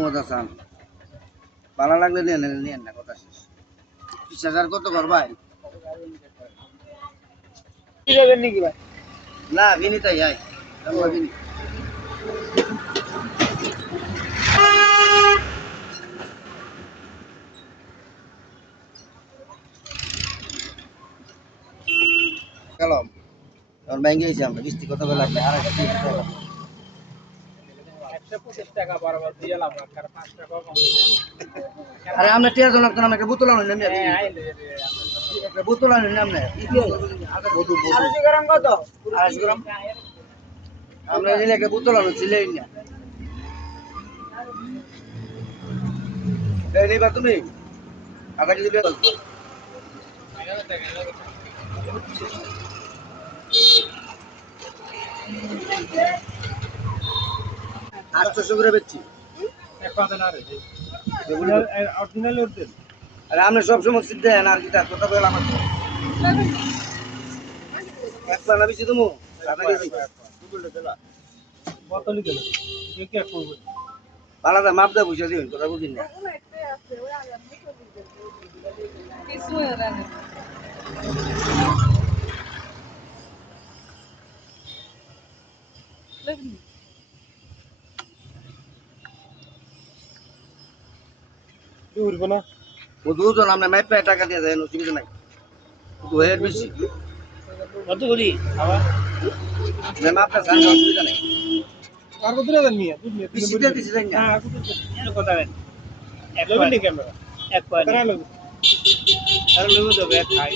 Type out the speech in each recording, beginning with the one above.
মোহাম্মদ হাসান। ভালো লাগলে নিয়ে নেন নিয়ে না কথা শেষ। বিশ হাজার কত ভাই? না বিনিতাই আয়। আমরা বিনি। কালাম ব্যাংকে গেছি আমরা কিস্তি কত লাগবে? আর একটা কিস্তি দিলাম। একশো পঁচিশ টাকা বরাবর দিয়ে লাভ আর আমরা টিয়া জন একটা একটা বোতল হ্যাঁ, আইলে, একটা বোতল নাম না বধু বধু আড়াইশো গ্রাম কত? আড়াইশো গ্রাম। আমরা নিলে একটা বোতল না। নিবা তুমি। কেজি বেতন আটশোশো করে বেচছি। এক কথা না রে এগুলো অরিজিনাল। ওদের আরে আপনি সবসময় সিদ্ধ দেন আর কি তার কথা বলে আমার। এক পানা বেশি তুমি আধা গেল। কে কে করব? আলাদা মাপ দা বুঝে দিবেন কথা বুঝিন না। উঠবো না? ও দুজন আমরা মাইপ পায় টাকা দিয়ে দেন অসুবিধা নাই। দু হাজার বেশি। কত করি? আবার না মাপটা চান অসুবিধা নাই। আর কত টাকা নিয়ে বেশি। দিয়ে দিছি জানি না। হ্যাঁ কত কথা দেন? এক লেবেন ক্যামেরা? এক পয়েন্ট। তারা লোক তো ব্যাগ খাই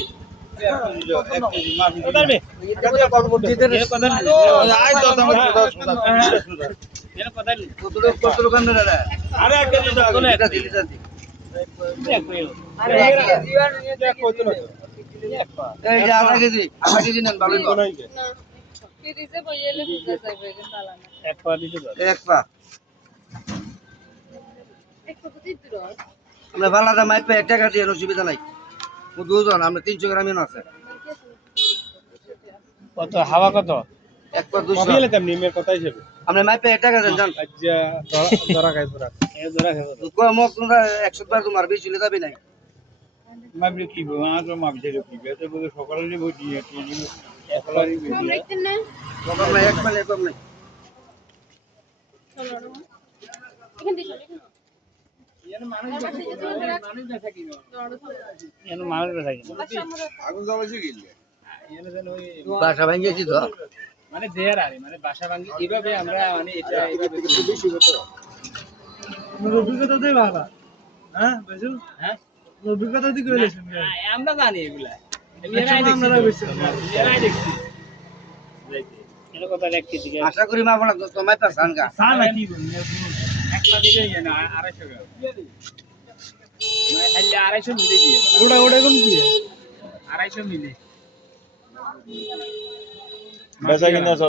কত কত দোকান দাদা? আরে এক কেজি এটা দিলি দাদি আমরা ভালাদা মাইপ টাকা দিয়ে অসুবিধা নাই দুজন আমরা তিনশো গ্রামীণ আছে কত? হাওয়া কত? এক পা দুশো কবিলে তেমনি? মেয়ের কথা হিসেবে? আমরা মাইপ টাকা দেন জান। আজ্জা ধরা খাই পুরা মোক তোমরা একশো বার তোমার বেশি যাবে নাই? মাবলি কি বো আজ মাবলি কি? বেতে বলে সকালে যে বই দিয়ে তুই একলারই কম রাখতেন না। এক মানে কম নাই। এখান থেকে চলো এখানে এন মানুষ থাকে বাসা ভাঙিয়েছি তো। মানে দেয়ার আরে মানে বাসা ভাঙি। এইভাবে আমরা মানে এটা অভিজ্ঞতা দিয়ে ভালো। হ্যাঁ বুঝছ হ্যাঁ? অভিজ্ঞতা দিয়ে করে লেছেন আমরা জানি এগুলা। আমরা দেখছি। এক কেজি আশা করি মা আপনার দোস্ত মাইপ পায় সানগা চা না কি বলি একটা দিলে না আড়াইশো গ্রাম। খালি আড়াইশো মিলে দিয়ে। ওটা ওটা কোন কি? আড়াইশো মিলে বেচা কিনা